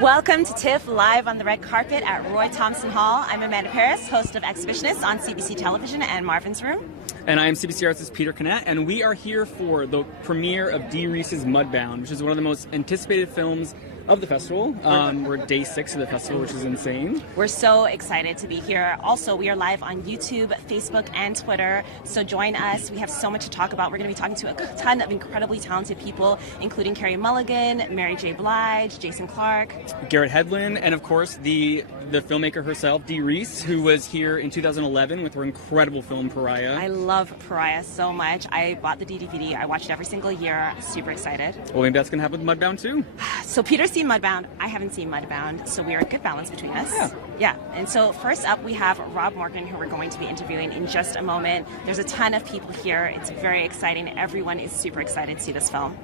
Welcome to TIFF live on the red carpet at Roy Thompson Hall. I'm Amanda Paris, host of Exhibitionists on CBC Television and Marvin's Room. And I am CBC Arts' Peter Canet, and we are here for the premiere of Dee Rees' Mudbound, which is one of the most anticipated films of the festival. We're at day 6 of the festival, which is insane. We're so excited to be here. Also, we are live on YouTube, Facebook, and Twitter, so join us. We have so much to talk about. We're going to be talking to a ton of incredibly talented people, including Carey Mulligan, Mary J. Blige, Jason Clarke, Garrett Hedlund, and of course the filmmaker herself, Dee Rees, who was here in 2011 with her incredible film Pariah. I love Pariah so much. I bought the DVD. I watched it every single year. Super excited. Well, maybe that's going to happen with Mudbound too. So Peter's seen Mudbound. I haven't seen Mudbound, so we are a good balance between us. Yeah. And so first up, we have Rob Morgan, who we're going to be interviewing in just a moment. There's a ton of people here. It's very exciting. Everyone is super excited to see this film.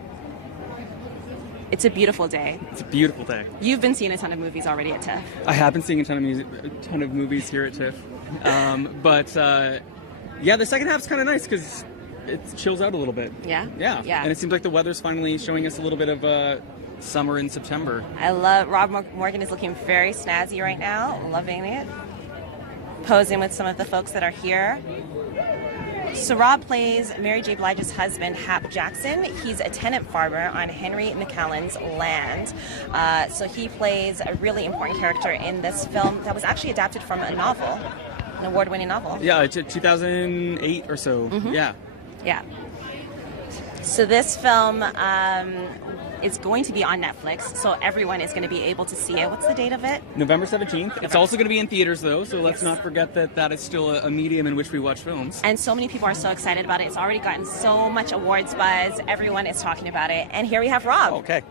It's a beautiful day. It's a beautiful day. You've been seeing a ton of movies already at TIFF. I have been seeing a ton of movies here at TIFF. Yeah, the second half's kind of nice because it chills out a little bit. Yeah? Yeah. And it seems like the weather's finally showing us a little bit of summer in September. I love Rob Morgan is looking very snazzy right now. Loving it. Posing with some of the folks that are here. So Rob plays Mary J. Blige's husband, Hap Jackson. He's a tenant farmer on Henry McCallan's land. So he plays a really important character in this film that was actually adapted from a novel, an award-winning novel. Yeah, 2008 or so. Mm-hmm. Yeah. So this film is going to be on Netflix, so everyone is going to be able to see it. What's the date of it? November 17th. It's also going to be in theaters, though, so let's not forget that that is still a medium in which we watch films. And so many people are so excited about it. It's already gotten so much awards buzz. Everyone is talking about it. And here we have Rob. Okay.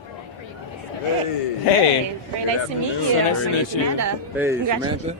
Hey. Very nice to meet you. So nice to meet you. Amanda. Hey, Samantha.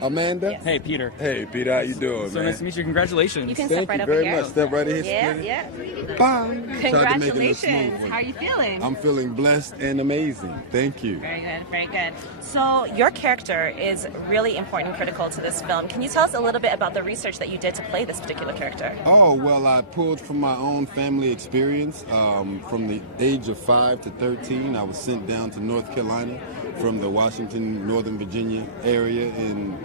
Amanda. Yes. Hey, Peter. Hey, Peter, how you doing, So man? nice to meet you. Congratulations. You can Thank step right you over very here. much. Step right in here. Yeah. Bang. Congratulations. How are you feeling? I'm feeling blessed and amazing. Thank you. Very good, very good. So your character is really important and critical to this film. Can you tell us a little bit about the research that you did to play this particular character? Oh, well, I pulled from my own family experience. From the age of 5 to 13, I was sent down to North Carolina from the Washington, Northern Virginia area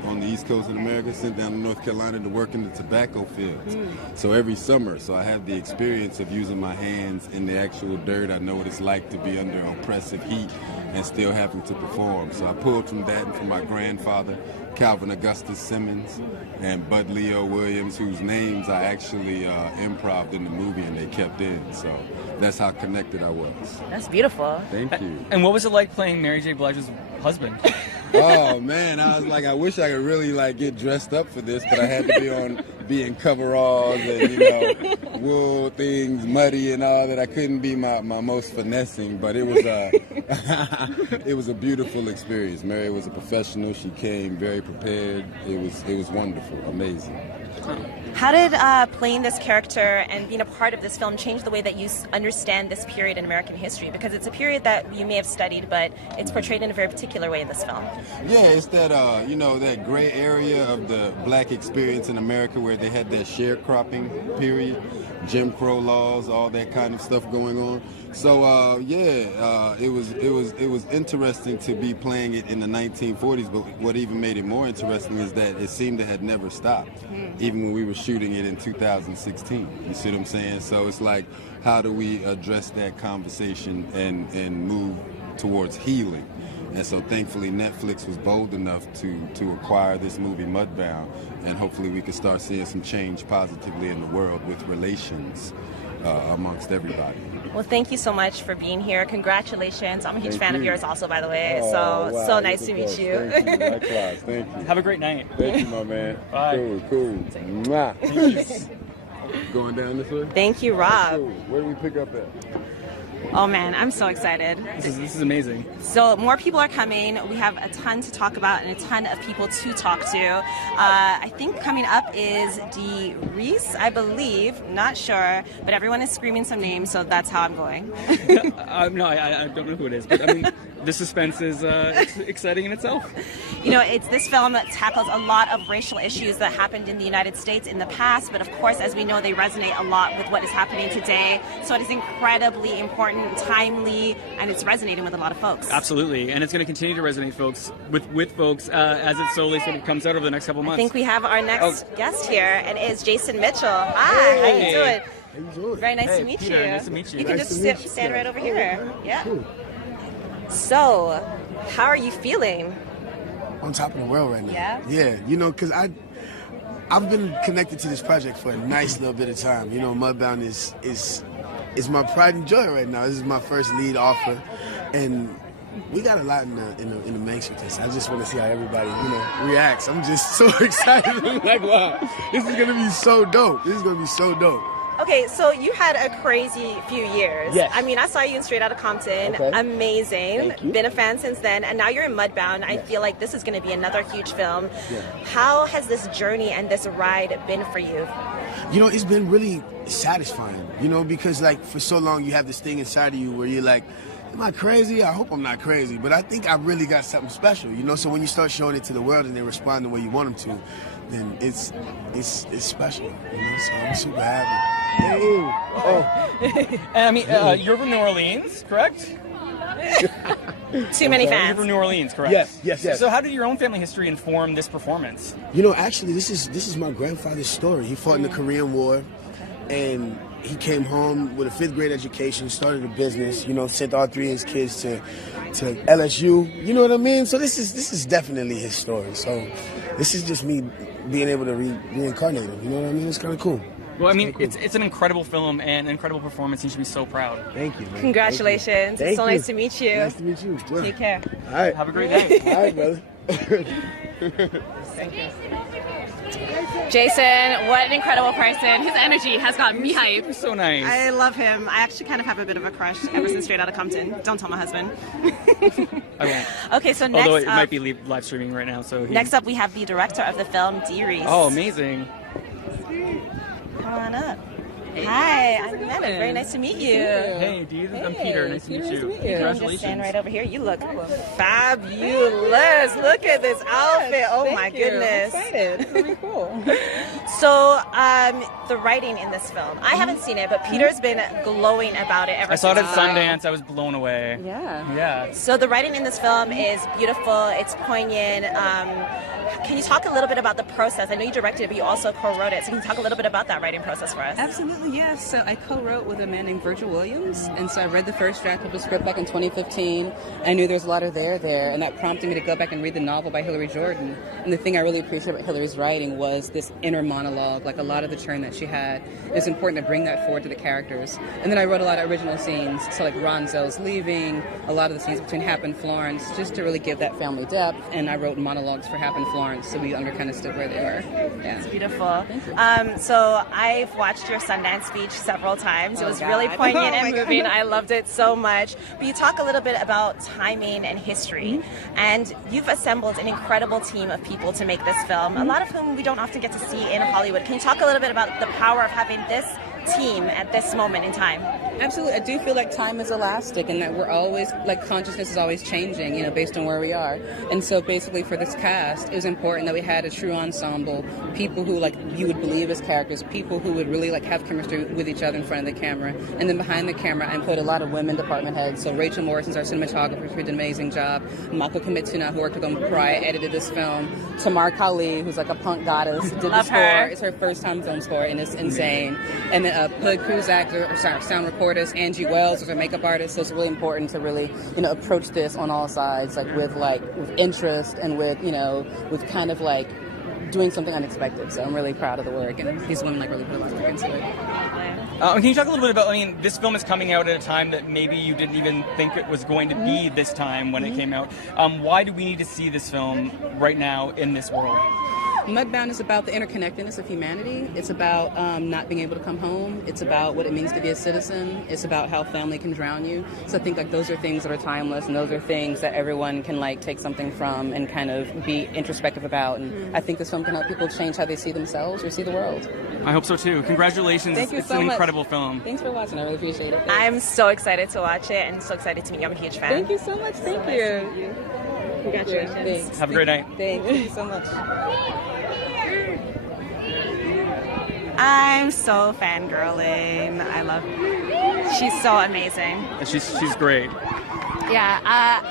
on the East Coast of America, sent down to North Carolina to work in the tobacco fields. So every summer, I have the experience of using my hands in the actual dirt. I know what it's like to be under oppressive heat and still having to perform. So I pulled from that and from my grandfather, Calvin Augustus Simmons, and Bud Leo Williams, whose names I actually improv'd in the movie and they kept in. So that's how connected I was. That's beautiful. Thank you. And what was it like playing Mary J. Blige's husband? Oh man, I was like, I wish I could really get dressed up for this, but I had to be in coveralls and wool things, muddy and all that. I couldn't be my most finessing, but it was it was a beautiful experience. Mary was a professional. She came very prepared. It was wonderful, amazing. How did playing this character and being a part of this film change the way that you understand this period in American history? Because it's a period that you may have studied, but it's portrayed in a very particular way in this film. Yeah, it's that that gray area of the black experience in America where they had that sharecropping period, Jim Crow laws, all that kind of stuff going on. So it was interesting to be playing it in the 1940s. But what even made it more interesting is that it seemed to had never stopped, even when we were shooting it in 2016. You see what I'm saying? So it's like, how do we address that conversation and move towards healing? And so thankfully Netflix was bold enough to acquire this movie Mudbound, and hopefully we can start seeing some change positively in the world with relations amongst everybody. Well, thank you so much for being here. Congratulations. I'm a huge fan of yours also, by the way. Oh, wow. So nice to meet you. Thank you. Likewise. Thank you. Have a great night. Thank you, my man. Bye. Cool. Mwah. Going down this way? Thank you, Rob. Cool. Where do we pick up at? Oh man, I'm so excited. This is amazing. So more people are coming. We have a ton to talk about and a ton of people to talk to. I think coming up is Dee Rees, I believe. Not sure, but everyone is screaming some names, so that's how I'm going. No, I don't know who it is, but I mean, the suspense is it's exciting in itself. You know, it's this film that tackles a lot of racial issues that happened in the United States in the past, but of course, as we know, they resonate a lot with what is happening today. So it is incredibly important, timely, and it's resonating with a lot of folks. Absolutely, and it's going to continue to resonate with folks as it slowly sort of comes out over the next couple months. I think we have our next guest here, and it is Jason Mitchell. Hi, how you doing? How you doing? Very nice to meet Peter, you. nice to meet you. You can Nice just to meet you. stand right over here. Yeah. Cool. So, how are you feeling? On top of the world right now. Yeah? Yeah, you know, because I've been connected to this project for a nice little bit of time. You know, Mudbound is my pride and joy right now. This is my first lead offer, and we got a lot in the makes with this. I just want to see how everybody, reacts. I'm just so excited. I'm like, wow, this is gonna be so dope. This is gonna be so dope. Okay, so you had a crazy few years. Yes. I mean, I saw you in Straight Outta Compton. Okay. Amazing. Thank you. Been a fan since then, and now you're in Mudbound. I feel like this is going to be another huge film. Yeah. How has this journey and this ride been for you? You know, it's been really satisfying, because like for so long you have this thing inside of you where you're like, am I crazy? I hope I'm not crazy, but I think I really got something special, So when you start showing it to the world and they respond the way you want them to, then it's special, So I'm super happy. Hey. Oh. I mean, you're from New Orleans, correct? Too many You're fans. from New Orleans, correct? Yes. So how did your own family history inform this performance? Actually, this is my grandfather's story. He fought in the Korean War, and he came home with a 5th grade education, started a business, sent all 3 of his kids to LSU. You know what I mean? So this is definitely his story. So this is just me being able to reincarnate him. You know what I mean? It's kind of cool. Well, I mean, Cool. it's an incredible film and an incredible performance. You should be so proud. Thank you, man. Congratulations. Thank It's so you. nice to meet you. Nice to meet you. Well, Take care. All right. Have a great day. All right, brother. Jason, what an incredible person. His energy has got me hyped. You're so nice. I love him. I actually kind of have a bit of a crush ever since Straight Outta Compton. Don't tell my husband. I won't. Okay, so next Although it up, might be live streaming right now, so next up we have the director of the film, Dee Rees. Oh, amazing. Come on up. Hi, I'm Nana. Very nice to meet you. Hey, Dee, I'm Peter. Nice to meet you. You can just Congratulations. stand right over here. You look fabulous. Look at this outfit. Oh my goodness. I'm excited. It's really cool. So, the writing in this film, I haven't seen it, but Peter's been glowing about it ever I saw it since. at Sundance. I was blown away. Yeah. Yeah. So the writing in this film is beautiful. It's poignant. Can you talk a little bit about the process? I know you directed it, but you also co-wrote it. So can you talk a little bit about that writing process for us? Absolutely, yes. So I co-wrote with a man named Virgil Williams, and so I read the first draft of the script back in 2015. I knew there was a lot of there, and that prompted me to go back and read the novel by Hilary Jordan. And the thing I really appreciate about Hilary's writing was this inner monologue, like a lot of the churn that she had. It's important to bring that forward to the characters. And then I wrote a lot of original scenes, so like Ronzel's leaving, a lot of the scenes between Hap and Florence, just to really give that family depth. And I wrote monologues for Hap and Florence, so we kind of stood where they were. Yeah. It's beautiful. Thank you. So I've watched your Sundance speech several times. It Oh, was God. really poignant Oh, my and God. moving. I loved it so much. But you talk a little bit about timing and history, and you've assembled an incredible team of people to make this film, a lot of whom we don't often get to see in Hollywood. Can you talk a little bit about the power of having this team at this moment in time? Absolutely. I do feel like time is elastic and that we're always, like, consciousness is always changing, based on where we are. And so basically for this cast, it was important that we had a true ensemble, people who, like, you would believe as characters, people who would really, like, have chemistry with each other in front of the camera. And then behind the camera, I put a lot of women department heads. So Rachel Morrison's our cinematographer, who did an amazing job. Mako Kimitsuna, who worked with him prior, edited this film. Tamar Kali, who's like a punk goddess, did the Love score. her. It's her first time film score, and it's insane. And then Pug Cruz sound recordist, Angie Wells was our makeup artist. So it's really important to really, approach this on all sides, with interest and with kind of like doing something unexpected. So I'm really proud of the work, and these women really put a lot of work into it. Can you talk a little bit about, this film is coming out at a time that maybe you didn't even think it was going to be this time when it came out. Why do we need to see this film right now in this world? Mudbound is about the interconnectedness of humanity. It's about not being able to come home. It's about what it means to be a citizen. It's about how family can drown you. So I think like those are things that are timeless, and those are things that everyone can like take something from and kind of be introspective about. And I think this film can help people change how they see themselves or see the world. I hope so too. Congratulations. Thank you it's so an much. incredible film. Thanks for watching. I really appreciate it. Thanks. I'm so excited to watch it and so excited to meet you. I'm a huge fan. Thank you so much. Thank you. Congratulations. Thanks. Have a great night. Thank you so much. I'm so fangirling. I love her. She's so amazing. She's great. Yeah,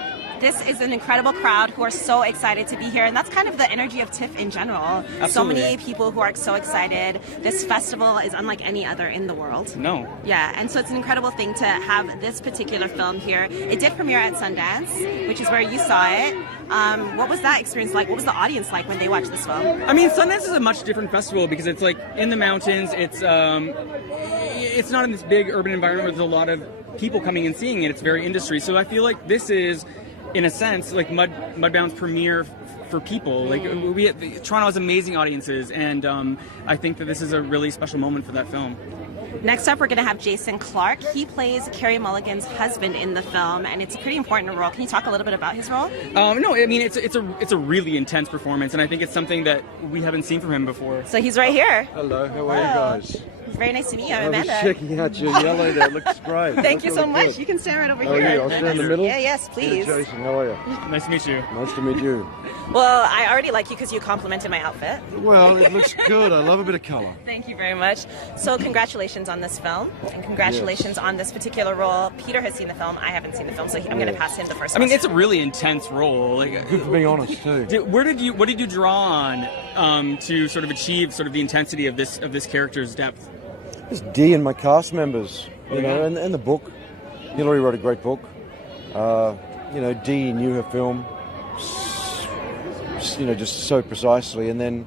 this is an incredible crowd who are so excited to be here, and that's kind of the energy of TIFF in general. Absolutely. So many people who are so excited. This festival is unlike any other in the world. No. Yeah, and so it's an incredible thing to have this particular film here. It did premiere at Sundance, which is where you saw it. What was that experience like? What was the audience like when they watched this film? I mean, Sundance is a much different festival because it's like in the mountains. It's not in this big urban environment where there's a lot of people coming and seeing it. It's very industry. So I feel like this is, in a sense, like Mudbound's premiere for people. Like Toronto has amazing audiences, and I think that this is a really special moment for that film. Next up, we're going to have Jason Clarke. He plays Carey Mulligan's husband in the film, and it's a pretty important role. Can you talk a little bit about his role? No, I mean it's a really intense performance, and I think it's something that we haven't seen from him before. So he's right here. Hello, how are you guys? It's very nice to meet you. I'm I was Amanda. checking out your yellow there. It looks great. Thank you Looks so really much. good. You can stand right over How are here. you? I'll stand in the middle? Yeah, yes, please. Yeah, Jason, how are you? Nice to meet you. Nice to meet you. Well, I already like you because you complimented my outfit. Well, it looks good. I love a bit of colour. Thank you very much. So congratulations on this film, and congratulations on this particular role. Peter has seen the film. I haven't seen the film, so I'm going to pass him the first I mean, one. it's a really intense role. Like, Good for being honest too. what did you draw on to sort of achieve sort of the intensity of this character's depth? It's Dee and my cast members, you know, and the book. Hillary wrote a great book. Dee knew her film, just so precisely. And then,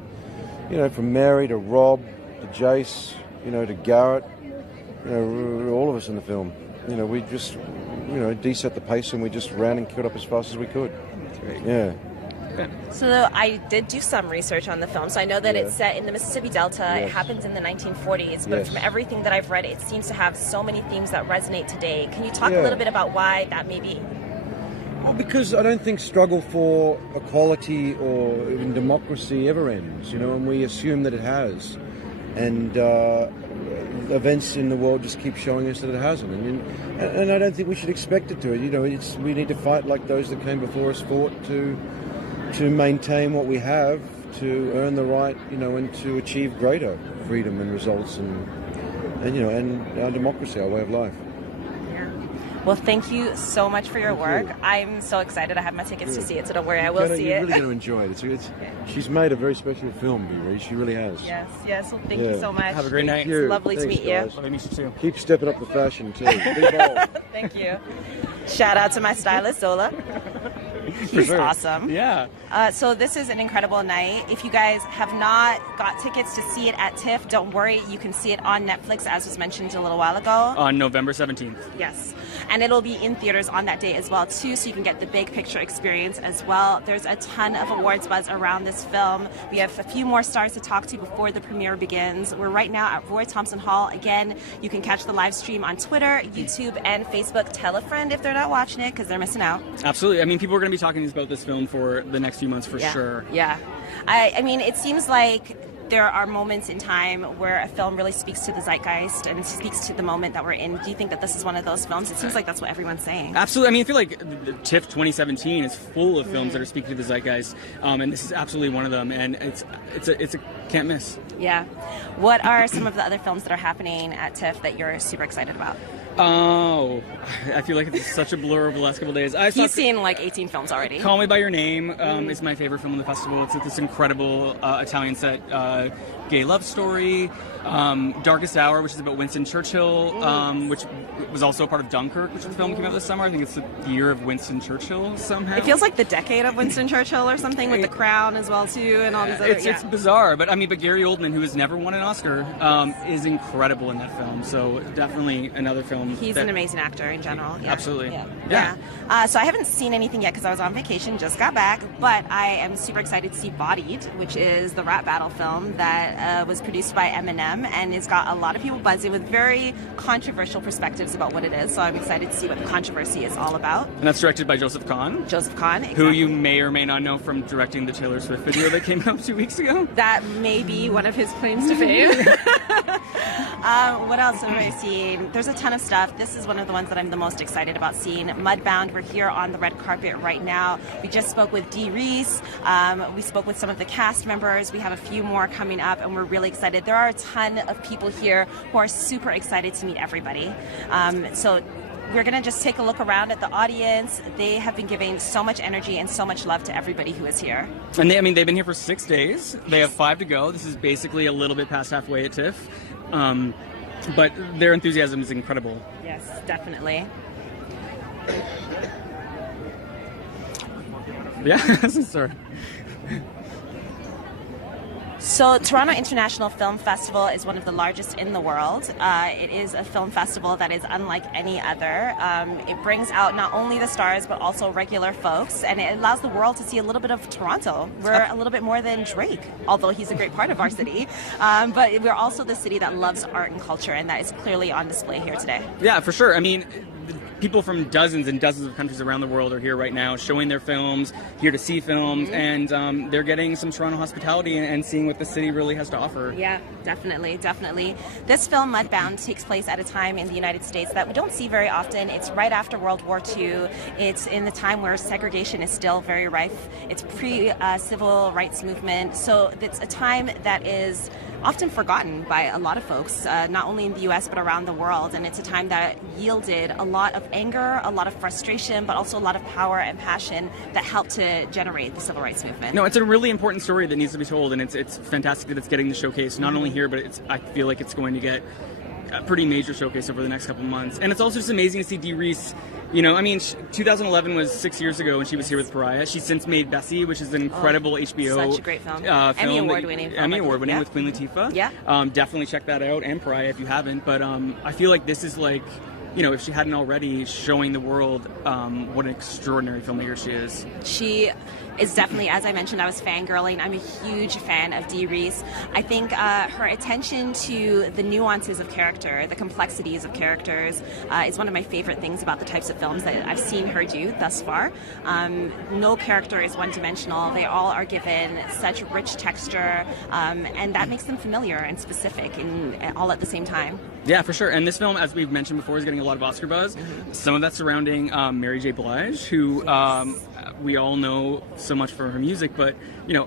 from Mary to Rob to Jace, to Garrett, all of us in the film. We just, Dee set the pace and we just ran and killed up as fast as we could. That's great. Yeah. So I did do some research on the film, so I know that Yeah. it's set in the Mississippi Delta. It Yes. happens in the 1940s, but Yes. from everything that I've read, it seems to have so many themes that resonate today. Can you talk a Yeah. little bit about why that may be? Well, because I don't think struggle for equality or even democracy ever ends, and we assume that it has. And events in the world just keep showing us that it hasn't. And I don't think we should expect it to. We need to fight like those that came before us fought to maintain what we have, to earn the right, and to achieve greater freedom and results and our democracy, our way of life. Well, thank you so much for your work. I'm so excited. I have my tickets to see it, so don't worry, I will see You're it. really going to enjoy it. She's made a very special film, Dee Rees. She really has. Yes. Well, thank you so much. Have a great night. Thank you. Lovely to Thanks, meet you. guys. Love to meet you too. Keep stepping up the fashion too. Be bold. Thank you. Shout out to my stylist, Zola. He's sure. awesome. Yeah. So this is an incredible night. If you guys have not got tickets to see it at TIFF, don't worry. You can see it on Netflix, as was mentioned a little while ago. On November 17th. Yes. And it'll be in theaters on that day as well, too, so you can get the big picture experience as well. There's a ton of awards buzz around this film. We have a few more stars to talk to before the premiere begins. We're right now at Roy Thompson Hall. Again, you can catch the live stream on Twitter, YouTube, and Facebook. Tell a friend if they're not watching it, because they're missing out. Absolutely. I mean, people are going to be talking about this film for the next few months for Yeah. sure. Yeah. I mean, it seems like there are moments in time where a film really speaks to the zeitgeist and speaks to the moment that we're in. Do you think that this is one of those films? It seems like that's what everyone's saying. Absolutely. I mean, I feel like the TIFF 2017 is full of films that are speaking to the zeitgeist, and this is absolutely one of them. And it's a can't miss. Yeah. What are some of the other films that are happening at TIFF that you're super excited about? Oh, I feel like it's such a blur over the last couple of days. He's seen like 18 films already. Call Me by Your Name is my favorite film in the festival. It's this incredible Italian set gay love story. Darkest Hour, which is about Winston Churchill, which was also a part of Dunkirk, which the film came out this summer. I think it's the year of Winston Churchill somehow. It feels like the decade of Winston Churchill or something, with The Crown as well too, and all these other. It's bizarre, but Gary Oldman, who has never won an Oscar, is incredible in that film. So definitely another film. He's an amazing actor in general. Yeah. Absolutely. Yeah. So I haven't seen anything yet because I was on vacation, just got back, but I am super excited to see Bodied, which is the rap battle film that was produced by Eminem, and it's got a lot of people buzzing with very controversial perspectives about what it is. So I'm excited to see what the controversy is all about. And that's directed by Joseph Kahn. Joseph Kahn, exactly. Who you may or may not know from directing the Taylor Swift video that came out 2 weeks ago. That may be one of his claims to fame. What else have I seen? There's a ton of stuff. This is one of the ones that I'm the most excited about seeing. Mudbound, we're here on the red carpet right now. We just spoke with Dee Rees. We spoke with some of the cast members. We have a few more coming up, and we're really excited. There are a ton of people here who are super excited to meet everybody. So we're going to just take a look around at the audience. They have been giving so much energy and so much love to everybody who is here. And they've been here for 6 days. They have 5 to go. This is basically a little bit past halfway at TIFF. But their enthusiasm is incredible. Yes, definitely. Yeah, sorry. So Toronto International Film Festival is one of the largest in the world. It is a film festival that is unlike any other. It brings out not only the stars, but also regular folks, and it allows the world to see a little bit of Toronto. We're a little bit more than Drake, although he's a great part of our city. But we're also the city that loves art and culture, and that is clearly on display here today. Yeah, for sure. People from dozens and dozens of countries around the world are here right now, showing their films, here to see films, and they're getting some Toronto hospitality and seeing what the city really has to offer. Yeah, definitely. This film, Mudbound, takes place at a time in the United States that we don't see very often. It's right after World War II. It's in the time where segregation is still very rife. It's pre-civil rights movement. So it's a time that is often forgotten by a lot of folks, not only in the U.S. but around the world. And it's a time that yielded a lot of anger, a lot of frustration, but also a lot of power and passion that helped to generate the civil rights movement. No, it's a really important story that needs to be told, and it's fantastic that it's getting the showcase, not only here, but I feel like it's going to get a pretty major showcase over the next couple months. And it's also just amazing to see Dee Rees. 2011 was 6 years ago when she was here with Pariah. She's since made Bessie, which is an incredible HBO such a great film. Emmy Award-winning with Queen Latifah. Yeah. Definitely check that out, and Pariah if you haven't. But I feel like this is like, if she hadn't already, showing the world what an extraordinary filmmaker she is. She is definitely, as I mentioned, I was fangirling. I'm a huge fan of Dee Rees. I think her attention to the nuances of character, the complexities of characters, is one of my favorite things about the types of films that I've seen her do thus far. No character is one-dimensional. They all are given such rich texture, and that makes them familiar and specific, all at the same time. Yeah, for sure. And this film, as we've mentioned before, is getting a lot of Oscar buzz. Some of that surrounding Mary J. Blige, who we all know so much for her music, but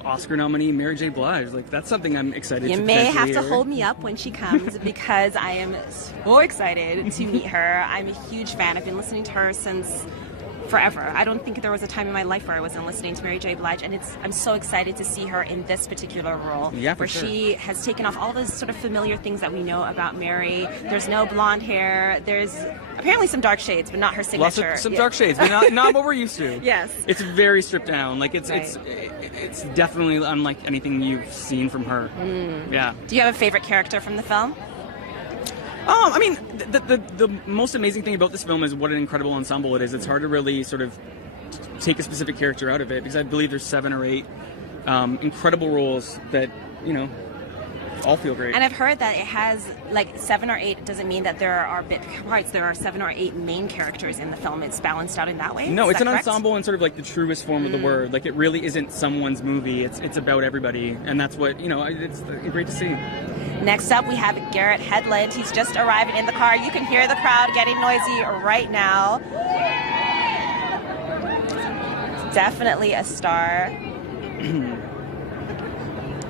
Oscar nominee Mary J. Blige, that's something I'm excited to You may have to hear. hold me up when she comes because I am so excited to meet her. I'm a huge fan. I've been listening to her since forever. I don't think there was a time in my life where I wasn't listening to Mary J. Blige, and I'm so excited to see her in this particular role, where she has taken off all those sort of familiar things that we know about Mary. There's no blonde hair. There's apparently some dark shades, but not her signature. Some dark shades, but not what we're used to. Yes. It's very stripped down. It's definitely unlike anything you've seen from her. Yeah. Do you have a favorite character from the film? The most amazing thing about this film is what an incredible ensemble it is. It's hard to really sort of take a specific character out of it, because I believe there's 7 or 8 incredible roles that, all feel great. And I've heard that it has 7 or 8 doesn't mean that there are bit parts. There are 7 or 8 main characters in the film. It's balanced out in that way. No, it's an correct? ensemble in sort of the truest form of the word. It really isn't someone's movie. It's about everybody, and that's what it's great to see. Next up, we have Garrett Hedlund. He's just arriving in the car. You can hear the crowd getting noisy right now. Definitely a star.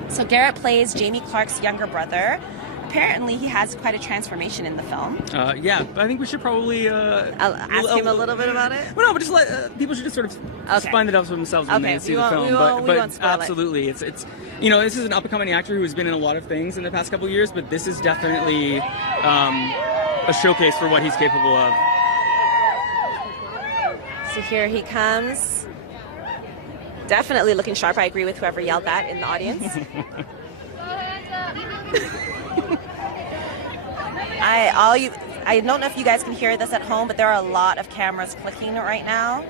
So Garrett plays Jamie Clarke's younger brother. apparently he has quite a transformation in the film. Yeah, I think we should probably I'll ask him a little bit about it. Well, no, but just let people should just sort of find it out for themselves when they see the film. We won't spoil absolutely, it's this is an up and coming actor who has been in a lot of things in the past couple of years, but this is definitely a showcase for what he's capable of. So here he comes. Definitely looking sharp. I agree with whoever yelled that in the audience. I don't know if you guys can hear this at home, but there are a lot of cameras clicking right now.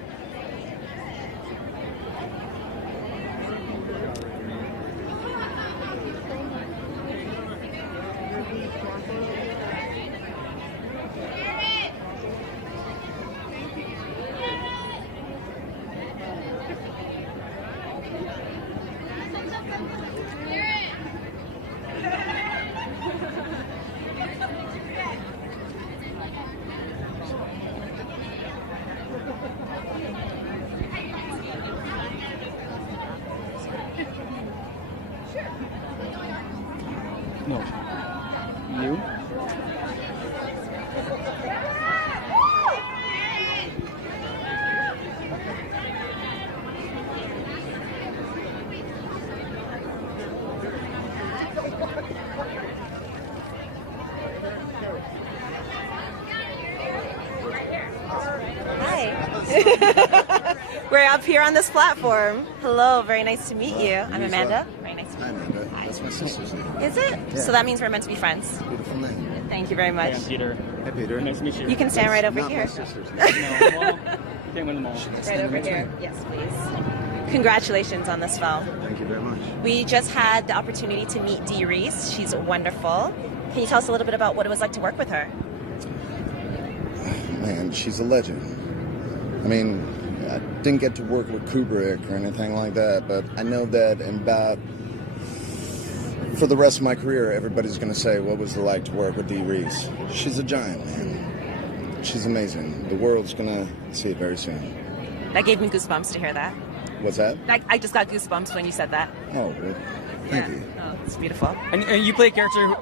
No. You? Hi. We're up here on this platform. Hello, very nice to meet you. I'm Amanda. Very nice to meet you. Hi, Amanda. That's my sister's name. Is it? Yeah. So that means we're meant to be friends. Beautiful name. Thank you very much. Hey, I'm Peter. Hi, Peter. Nice to meet you. You can stand right over Not here. my sister's name. No, well, can't win them all. Right over here. Yes, please. Congratulations on this film. Thank you very much. We just had the opportunity to meet Dee Rees. She's wonderful. Can you tell us a little bit about what it was like to work with her? Man, she's a legend. I mean, I didn't get to work with Kubrick or anything like that, but I know that for the rest of my career, everybody's going to say, what was it like to work with Dee Rees? She's a giant, man. She's amazing. The world's going to see it very soon. That gave me goosebumps to hear that. What's that? I just got goosebumps when you said that. Oh, well, thank you. Oh, it's beautiful. And you play a character who...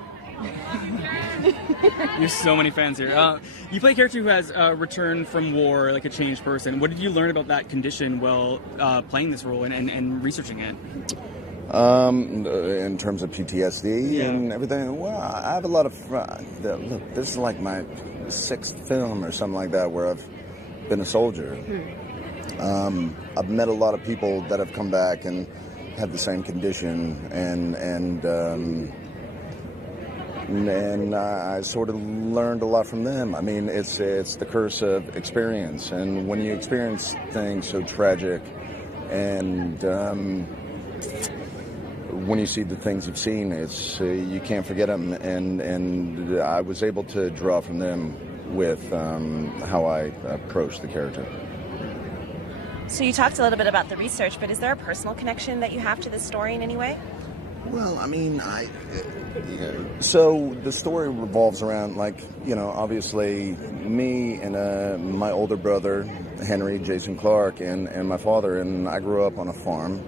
There's so many fans here. You play a character who has returned from war, like a changed person. What did you learn about that condition while playing this role and researching it? In terms of PTSD and everything, well, I have a lot of... look, this is like my 6th film or something like that where I've been a soldier. I've met a lot of people that have come back and have the same condition, and I sort of learned a lot from them. I mean, it's the curse of experience, and when you experience things so tragic, and when you see the things you've seen, it's you can't forget them, and I was able to draw from them with how I approach the character. So you talked a little bit about the research, but is there a personal connection that you have to this story in any way? Well, I mean, so the story revolves around, like, obviously me and my older brother, Henry, Jason Clarke, and my father, and I grew up on a farm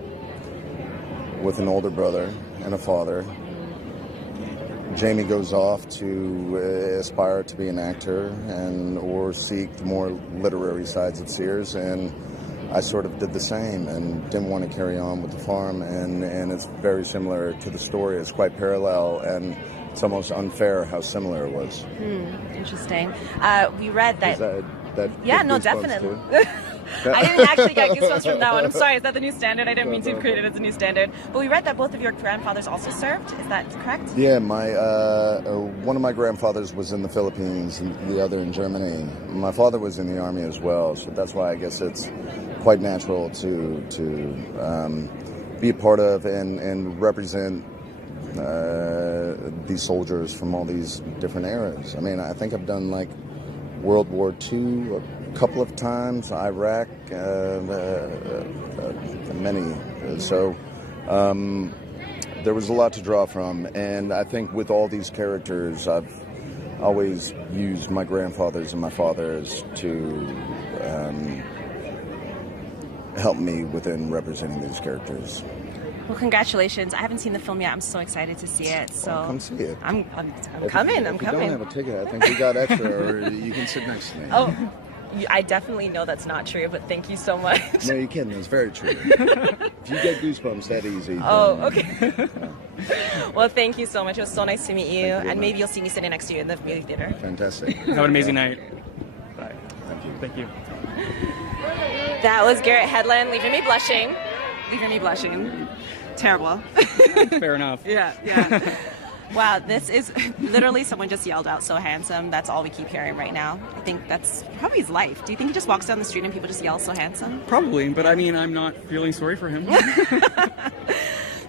with an older brother and a father. Jamie goes off to aspire to be an actor or seek the more literary sides of Sears, and I sort of did the same and didn't want to carry on with the farm, and it's very similar to the story. It's quite parallel, and it's almost unfair how similar it was. Interesting. We read that... that yeah, no, definitely. I didn't actually get goosebumps from that one. I'm sorry, is that the new standard? I didn't mean to create it as a new standard. But we read that both of your grandfathers also served. Is that correct? Yeah, one of my grandfathers was in the Philippines and the other in Germany. My father was in the Army as well, so that's why I guess it's quite natural to be a part of and represent these soldiers from all these different eras. I mean, I think I've done like World War II a couple of times, Iraq, many. So there was a lot to draw from, and I think with all these characters, I've always used my grandfathers and my fathers to help me within representing these characters. Well, congratulations. I haven't seen the film yet. I'm so excited to see it. So Well, come see it. I'm coming. I'm If you coming. don't have a ticket, I think we got extra, or you can sit next to me. Oh, I definitely know that's not true, but thank you so much. No, you're kidding. It's very true. If you get goosebumps that easy. Oh, then, okay. Well, thank you so much. It was so nice to meet you. Thank you, And maybe you'll see me sitting next to you in the movie theater. Fantastic. Have an amazing night. Bye. Thank you. Thank you. That was Garrett Hedlund leaving me blushing. Leaving me blushing. Terrible. Fair enough. Yeah. Wow, this is literally someone just yelled out "so handsome." That's all we keep hearing right now. I think that's probably his life. Do you think he just walks down the street and people just yell "so handsome"? Probably, but I mean, I'm not feeling sorry for him.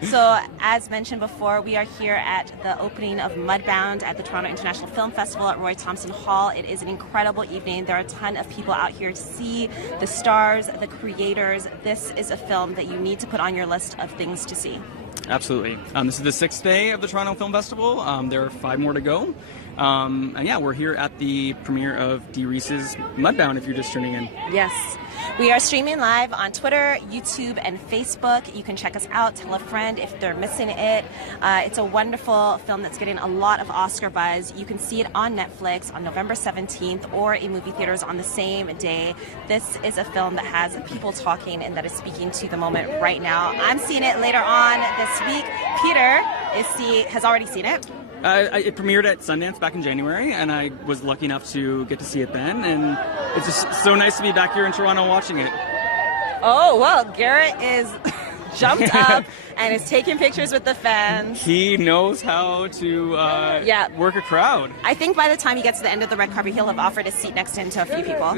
So, as mentioned before, we are here at the opening of Mudbound at the Toronto International Film Festival at Roy Thomson Hall. It is an incredible evening. There are a ton of people out here to see the stars, the creators. This is a film that you need to put on your list of things to see. Absolutely. This is the 6th day of the Toronto Film Festival. There are 5 more to go. And yeah, we're here at the premiere of Dee Rees' Mudbound, if you're just tuning in. Yes. We are streaming live on Twitter, YouTube, and Facebook. You can check us out. Tell a friend if they're missing it. It's a wonderful film that's getting a lot of Oscar buzz. You can see it on Netflix on November 17th or in movie theaters on the same day. This is a film that has people talking and that is speaking to the moment right now. I'm seeing it later on this week. Peter has already seen it. It premiered at Sundance back in January, and I was lucky enough to get to see it then. And it's just so nice to be back here in Toronto watching it. Oh, well, Garrett is jumped up and is taking pictures with the fans. He knows how to work a crowd. I think by the time he gets to the end of the red carpet, he'll have offered a seat next to him to a few people.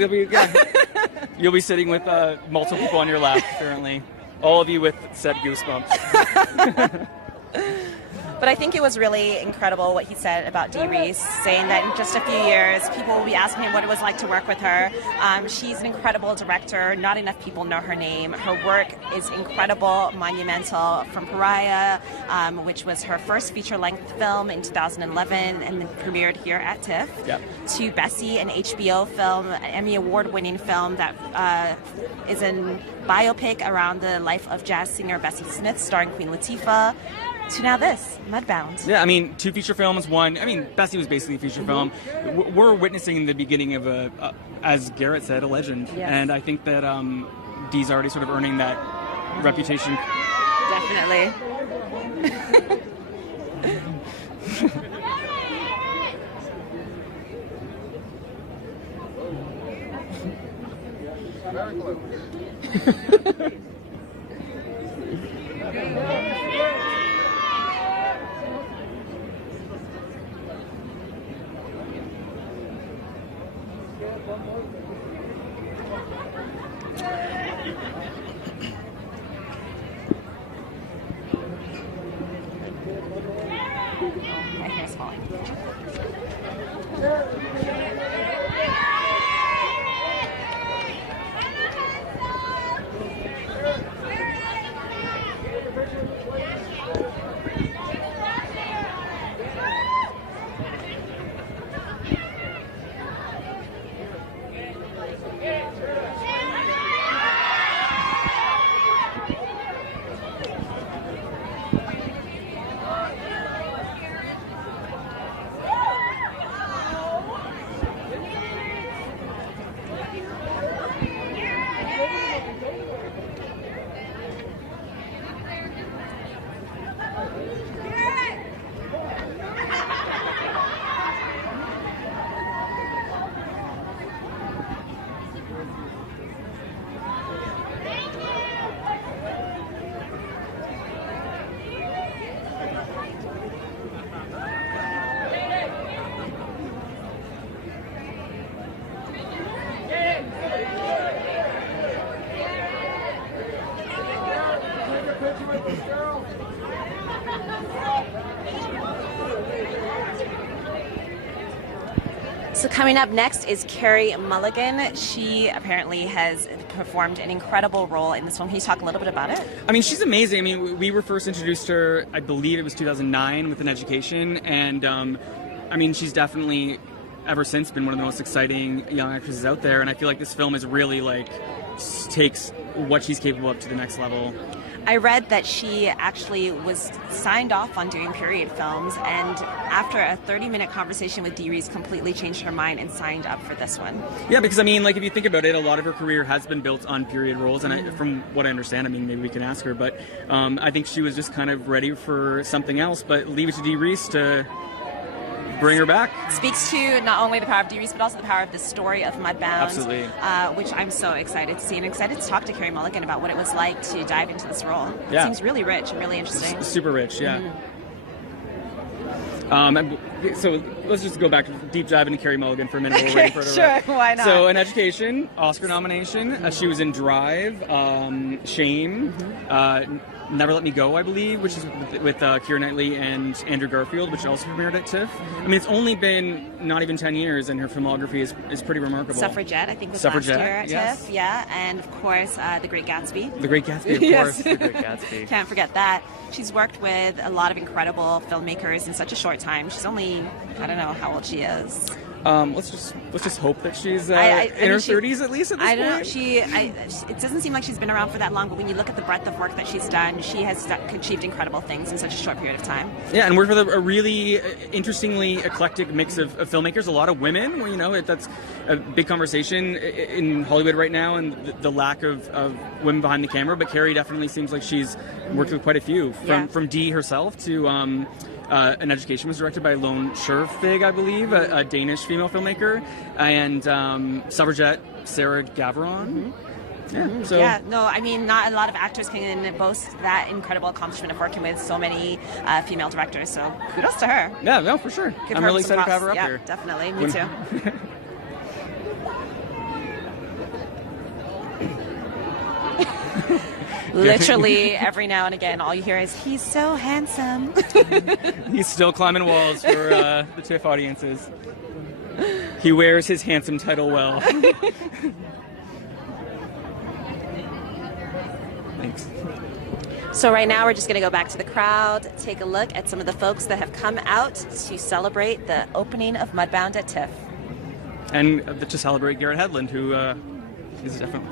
You'll be sitting with multiple people on your lap, apparently. All of you with said goosebumps. But I think it was really incredible what he said about Dee Rees, saying that in just a few years, people will be asking him what it was like to work with her. She's an incredible director. Not enough people know her name. Her work is incredible, monumental, from Pariah, which was her first feature-length film in 2011 and then premiered here at TIFF, to Bessie, an HBO film, an Emmy Award-winning film that is a biopic around the life of jazz singer Bessie Smith, starring Queen Latifah, to now this, Mudbound. Yeah, I mean, 2 feature films, 1, I mean, Bessie was basically a feature film. We're witnessing the beginning of as Garrett said, a legend. Yes. And I think that Dee's already sort of earning that reputation. Definitely. Very close. My hair's falling. So coming up next is Carey Mulligan. She apparently has performed an incredible role in this film. Can you talk a little bit about it? I mean, she's amazing. I mean, we were first introduced to her, I believe it was 2009 with An Education. And, I mean, she's definitely, ever since, been one of the most exciting young actresses out there. And I feel like this film is really, like, takes what she's capable of to the next level. I read that she actually was signed off on doing period films, and after a 30-minute conversation with Dee Rees, completely changed her mind and signed up for this one. Yeah, because I mean, like if you think about it, a lot of her career has been built on period roles, and from what I understand, I mean, maybe we can ask her, but I think she was just kind of ready for something else. But leave it to Dee Rees to bring her back. Speaks to not only the power of Dee Rees, but also the power of the story of Mudbound. Absolutely. Which I'm so excited to see, and excited to talk to Carey Mulligan about what it was like to dive into this role. It Yeah. seems really rich and really interesting. Super rich, yeah. So let's just go back to deep dive into Carey Mulligan for a minute. While we're waiting for her to Sure, wrap. why not? So, in education, Oscar nomination. She was in Drive, Shame, Never Let Me Go, I believe, which is with Keira Knightley and Andrew Garfield, which also premiered at TIFF. I mean, it's only been not even 10 years, and her filmography is pretty remarkable. Suffragette, I think, was Suffragette, last year at yes. TIFF. Yeah, and of course, The Great Gatsby. The Great Gatsby, of Yes. course. The Great Gatsby. Can't forget that. She's worked with a lot of incredible filmmakers in such a short time. She's only, I don't know how old she is. Let's just hope that she's in I her mean, 30s at least at this I don't know. point. It doesn't seem like she's been around for that long, but when you look at the breadth of work that she's done, she has achieved incredible things in such a short period of time. Yeah, and worked with a really interestingly eclectic mix of filmmakers. A lot of women. You know, that's a big conversation in Hollywood right now, and the lack of women behind the camera. But Carey definitely seems like she's worked with quite a few, from Dee herself to. An Education was directed by Lone Scherfig, I believe, a Danish female filmmaker, and Suffragette Sarah Gavron. Yeah, so no, I mean, not a lot of actors can boast that incredible accomplishment of working with so many female directors, so kudos to her. Yeah, no, for sure. Give I'm her really some excited to have props. her up Yeah, here. definitely. Me too. Literally every now and again, all you hear is, "He's so handsome." He's still climbing walls for the TIFF audiences. He wears his handsome title well. Thanks. So right now we're just going to go back to the crowd, take a look at some of the folks that have come out to celebrate the opening of Mudbound at TIFF. And to celebrate Garrett Hedlund, who is definitely...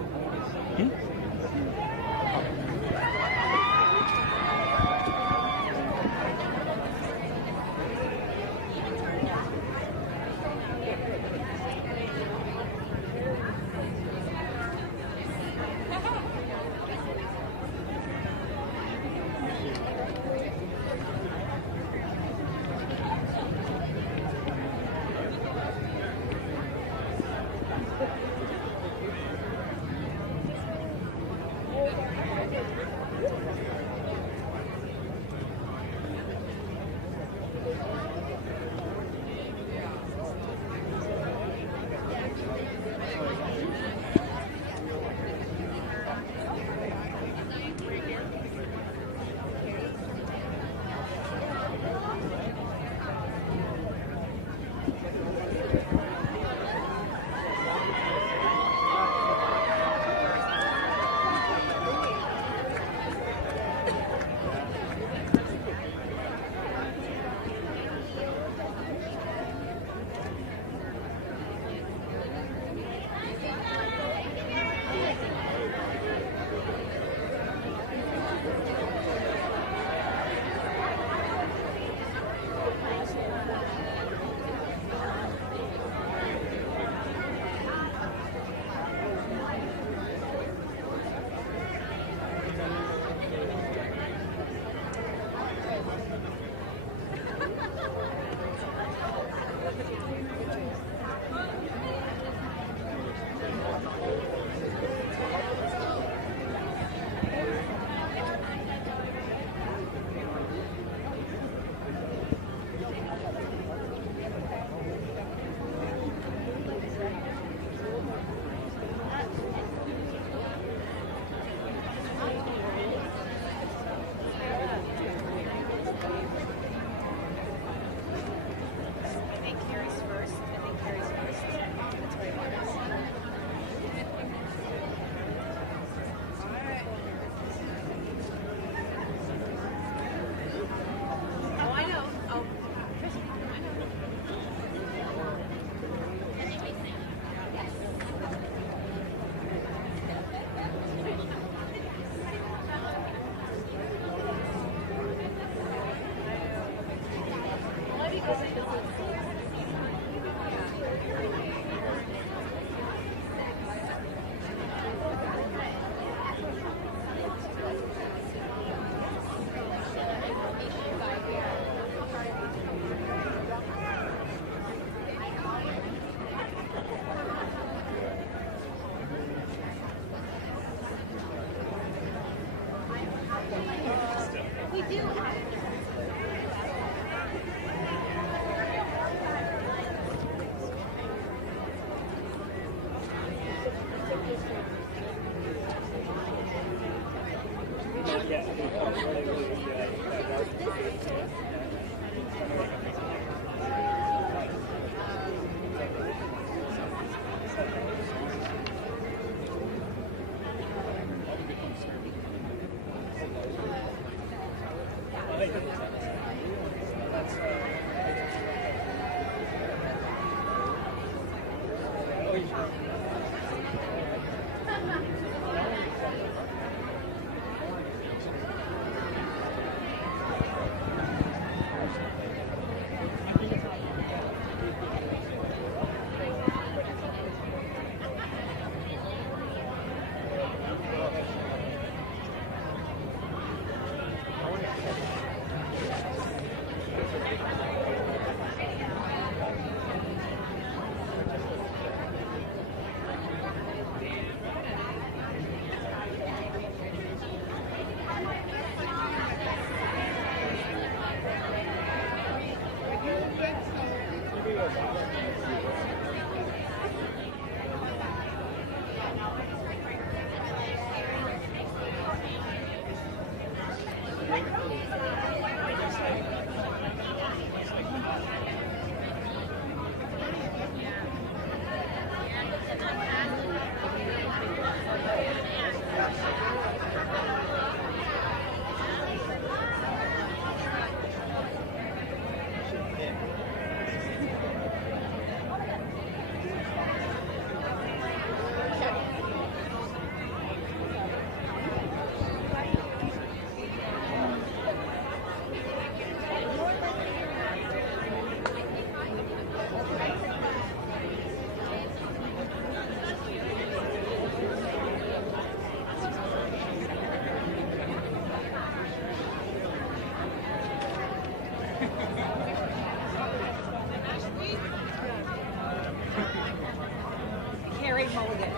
Carey Mulligan.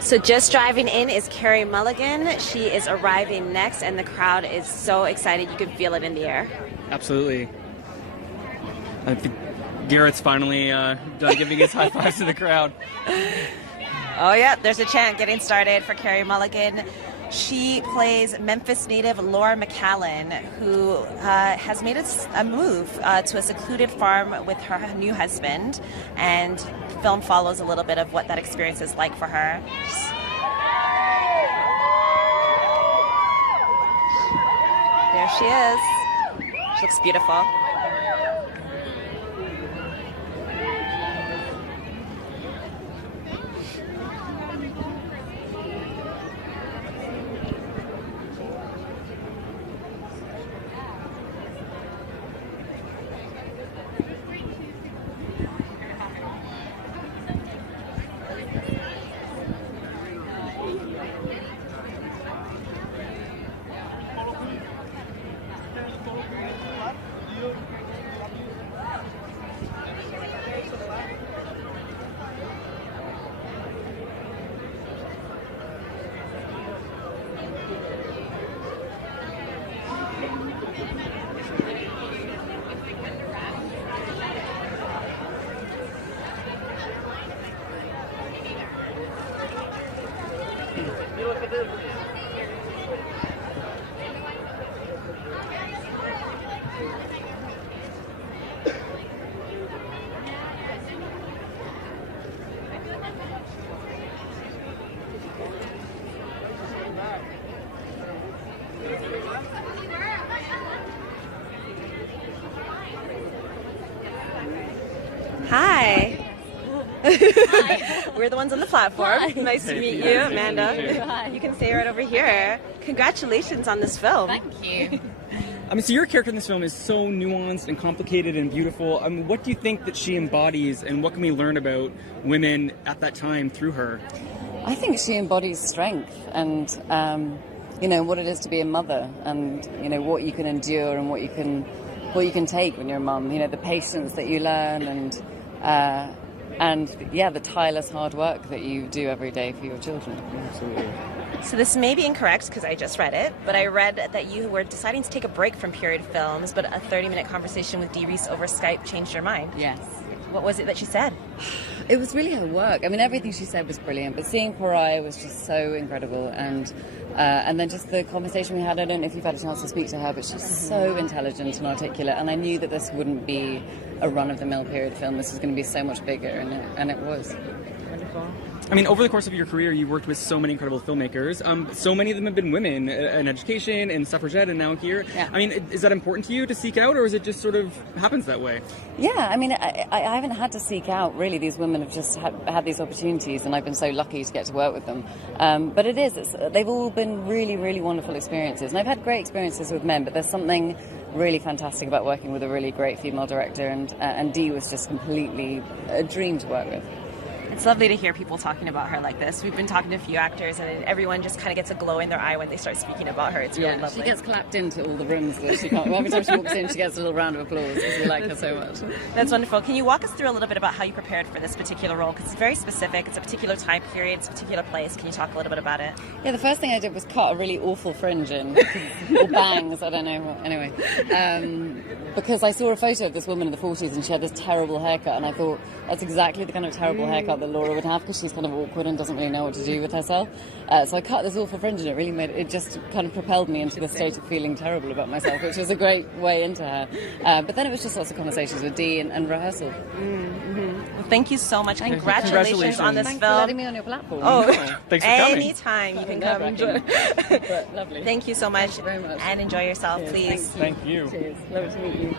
So just driving in is Carey Mulligan. She is arriving next, and the crowd is so excited. You can feel it in the air. Absolutely. I think Garrett's finally done giving his high fives to the crowd. Oh yeah, there's a chant getting started for Carey Mulligan. She plays Memphis native Laura McCallan, who has made a move to a secluded farm with her new husband, and the film follows a little bit of what that experience is like for her. There she is. She looks beautiful. Hi. We're the ones on the platform. Hi. Nice to meet you, Amanda. Hi. You can stay right over here. Congratulations on this film. Thank you. I mean, so your character in this film is so nuanced and complicated and beautiful. I mean, what do you think that she embodies, and what can we learn about women at that time through her? I think she embodies strength and, what it is to be a mother, and, what you can endure and what you can take when you're a mum. The patience that you learn and the tireless hard work that you do every day for your children. Absolutely. So this may be incorrect because I just read it, but I read that you were deciding to take a break from period films, but a 30-minute conversation with Dee Rees over Skype changed your mind. Yes. What was it that she said? It was really her work. I mean, everything she said was brilliant, but seeing Pariah was just so incredible. And then just the conversation we had, I don't know if you've had a chance to speak to her, but she's so intelligent and articulate. And I knew that this wouldn't be a run-of-the-mill period film. This was going to be so much bigger, and it was. Wonderful. I mean, over the course of your career, you worked with so many incredible filmmakers. So many of them have been women in education and suffragette and now here. Yeah. I mean, is that important to you to seek out, or is it just sort of happens that way? Yeah, I mean, I haven't had to seek out, really. These women have just had these opportunities, and I've been so lucky to get to work with them. But they've all been really, really wonderful experiences. And I've had great experiences with men, but there's something really fantastic about working with a really great female director, and Dee was just completely a dream to work with. It's lovely to hear people talking about her like this. We've been talking to a few actors, and everyone just kind of gets a glow in their eye when they start speaking about her. It's really lovely. She gets clapped into all the rooms that she can't. Every time she walks in, she gets a little round of applause because we like her so much. That's wonderful. Can you walk us through a little bit about how you prepared for this particular role? Because it's very specific. It's a particular time period. It's a particular place. Can you talk a little bit about it? Yeah, the first thing I did was cut a really awful fringe in, or bangs, I don't know. Anyway, because I saw a photo of this woman in the 40s and she had this terrible haircut, and I thought that's exactly the kind of terrible haircut that Laura would have, because she's kind of awkward and doesn't really know what to do with herself. So I cut this awful fringe, and it really it just kind of propelled me into the state of feeling terrible about myself, which was a great way into her. But then it was just lots of conversations with Dee and rehearsal. Mm-hmm. Well, thank you so much. Congratulations on this Thanks film. for letting me on your platform. Oh, thanks for coming. Anytime you can come enjoy. But lovely. Thank you so much. Thank you very much. And enjoy yourself, Cheers. please. Thank you. Cheers. Lovely to meet you.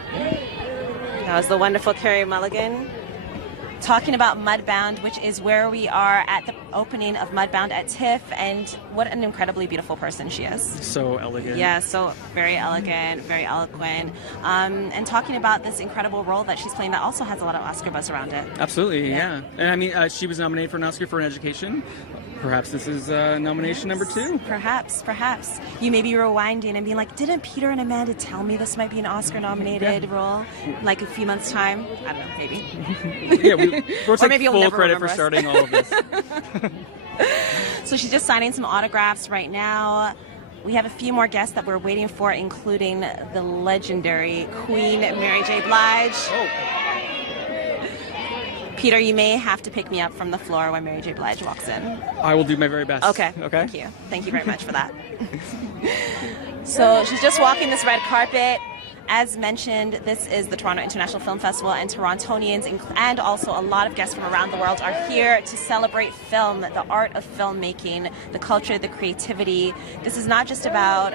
That was the wonderful Carey Mulligan talking about Mudbound, which is where we are at the opening of Mudbound at TIFF, and what an incredibly beautiful person she is. So elegant. Yeah, so very elegant, very eloquent, and talking about this incredible role that she's playing that also has a lot of Oscar buzz around it. Absolutely, yeah. And I mean, she was nominated for an Oscar for Education. Perhaps this is nomination number 2. Perhaps. You may be rewinding and being like, didn't Peter and Amanda tell me this might be an Oscar-nominated role? Like a few months' time? I don't know, maybe. Yeah, we'll take maybe you'll full never credit for remember us. starting all of this. So she's just signing some autographs right now. We have a few more guests that we're waiting for, including the legendary Queen Mary J. Blige. Oh. Peter, you may have to pick me up from the floor when Mary J. Blige walks in. I will do my very best. Okay. Thank you. Thank you very much for that. So she's just walking this red carpet. As mentioned, this is the Toronto International Film Festival, and Torontonians and also a lot of guests from around the world are here to celebrate film, the art of filmmaking, the culture, the creativity. This is not just about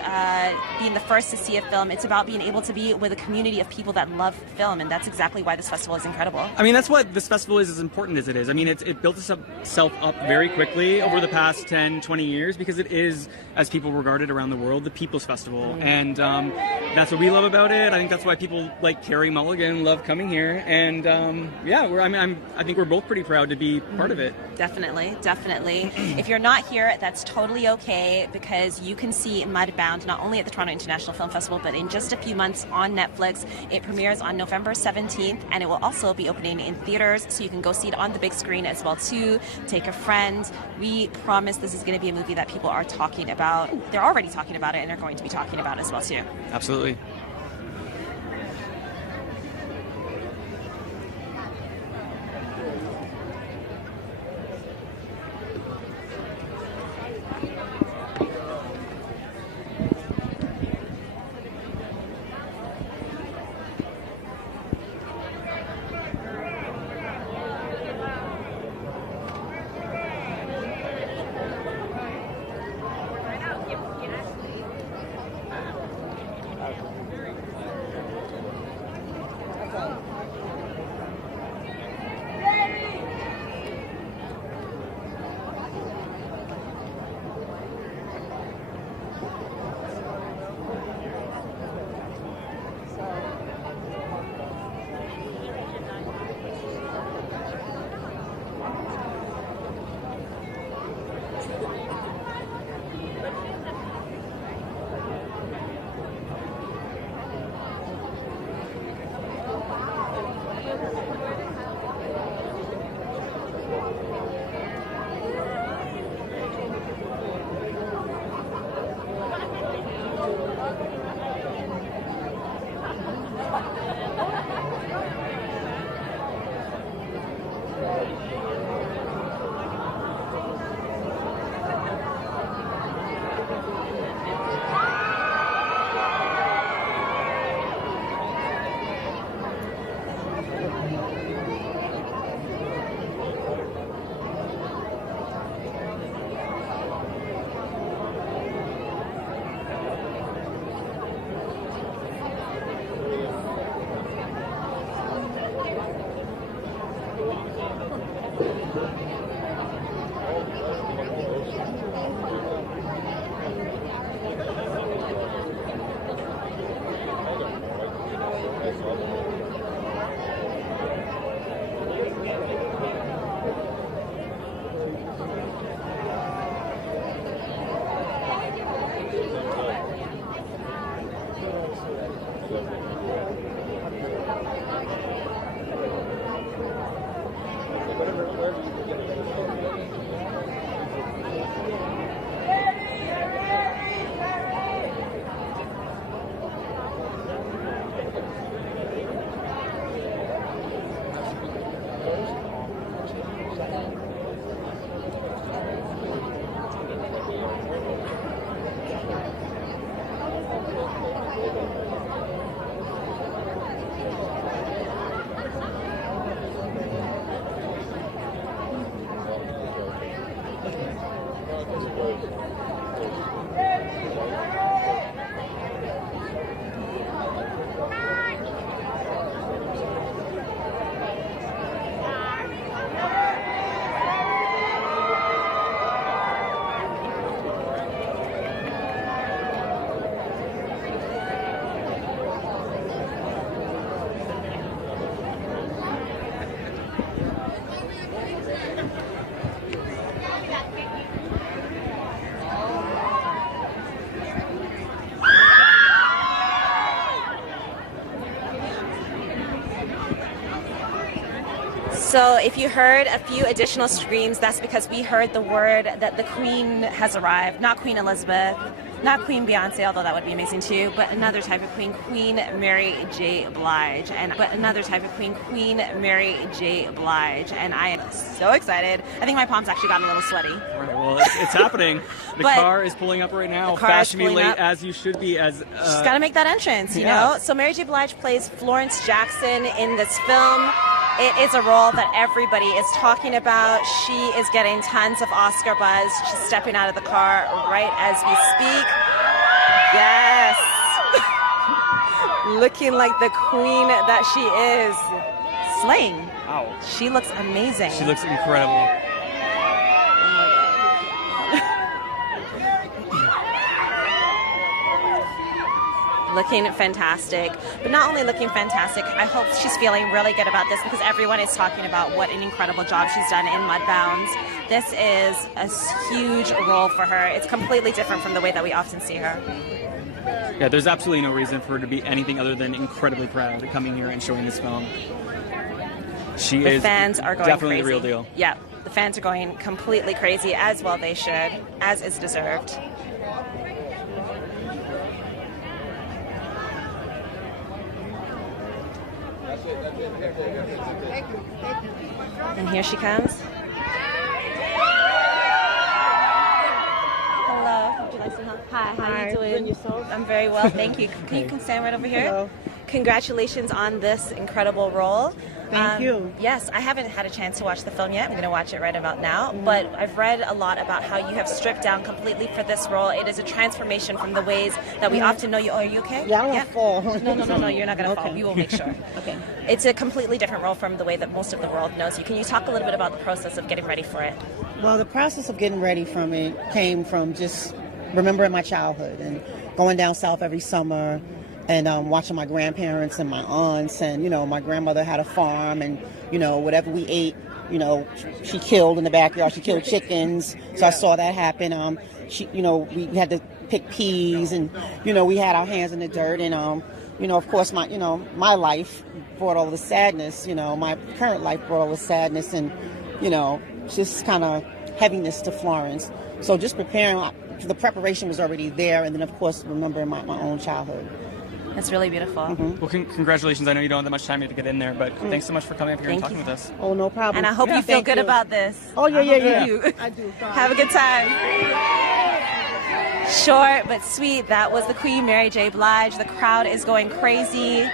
being the first to see a film, it's about being able to be with a community of people that love film, and that's exactly why this festival is incredible. I mean, that's what this festival is as important as it is. I mean, it built itself up very quickly over the past 10, 20 years, because it is, as people regard it around the world, the People's Festival. And that's what we love about it. I think that's why people like Carey Mulligan love coming here. And I think we're both pretty proud to be part of it. Definitely. If you're not here, that's totally okay, because you can see Mudbound not only at the Toronto International Film Festival, but in just a few months on Netflix. It premieres on November 17th, and it will also be opening in theaters, so you can go see it on the big screen as well too. Take a friend. We promise this is going to be a movie that people are talking about. They're already talking about it, and they're going to be talking about it as well too. Absolutely. So if you heard a few additional screams, that's because we heard the word that the Queen has arrived. Not Queen Elizabeth, not Queen Beyonce, although that would be amazing too, but another type of Queen, Queen Mary J. Blige. And Queen Mary J. Blige. And I am so excited. I think my palms actually got a little sweaty. All right, well, it's happening. The car is pulling up right now. Fashionably late as you should be. She's got to make that entrance, you know? So Mary J. Blige plays Florence Jackson in this film. It is a role that everybody is talking about. She is getting tons of Oscar buzz. She's stepping out of the car right as we speak. Yes. Looking like the queen that she is. Slaying. Wow. She looks amazing. She looks incredible. Looking fantastic, but not only looking fantastic, I hope she's feeling really good about this because everyone is talking about what an incredible job she's done in Mudbound. This is a huge role for her. It's completely different from the way that we often see her. Yeah, there's absolutely no reason for her to be anything other than incredibly proud of coming here and showing this film. The fans are going definitely crazy. The real deal. Yeah, the fans are going completely crazy, as well they should, as is deserved. And here she comes. Hello. Would you like some help? Hi. How are you doing? I'm very well, thank you. Can you stand right over here? Hello. Congratulations on this incredible role. Thank you. Yes, I haven't had a chance to watch the film yet. I'm going to watch it right about now. But I've read a lot about how you have stripped down completely for this role. It is a transformation from the ways that we often know you. Oh, are you okay? Yeah, I won't fall. No, you're not going to fall. Okay. We will make sure. Okay. It's a completely different role from the way that most of the world knows you. Can you talk a little bit about the process of getting ready for it? Well, the process of getting ready from it came from just remembering my childhood and going down south every summer and watching my grandparents and my aunts. And, you know, my grandmother had a farm and, you know, whatever we ate, you know, she killed in the backyard. She killed chickens. So I saw that happen. We had to pick peas and, you know, we had our hands in the dirt. And, you know, of course, my life brought all the sadness. You know, my current life brought all the sadness and, you know, just kind of heaviness to Florence. So just preparing, the preparation was already there. And then, of course, remembering my own childhood. It's really beautiful. Mm-hmm. Well, congratulations. I know you don't have that much time to get in there, but thanks so much for coming up here and talking with us. Oh, no problem. And I hope you feel good about this. Oh, yeah. You. I do. Have a good time. Short but sweet. That was the Queen, Mary J. Blige. The crowd is going crazy.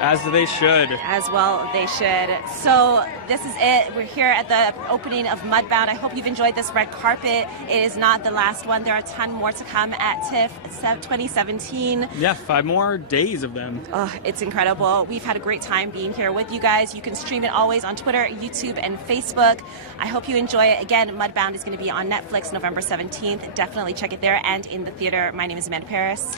As they should. As well they should. So this is it. We're here at the opening of Mudbound. I hope you've enjoyed this red carpet. It is not the last one. There are a ton more to come at TIFF 2017. Yeah, 5 more days of them. Oh, it's incredible. We've had a great time being here with you guys. You can stream it always on Twitter, YouTube, and Facebook. I hope you enjoy it. Again, Mudbound is going to be on Netflix November 17th. Definitely check it there and in the theater. My name is Amanda Paris.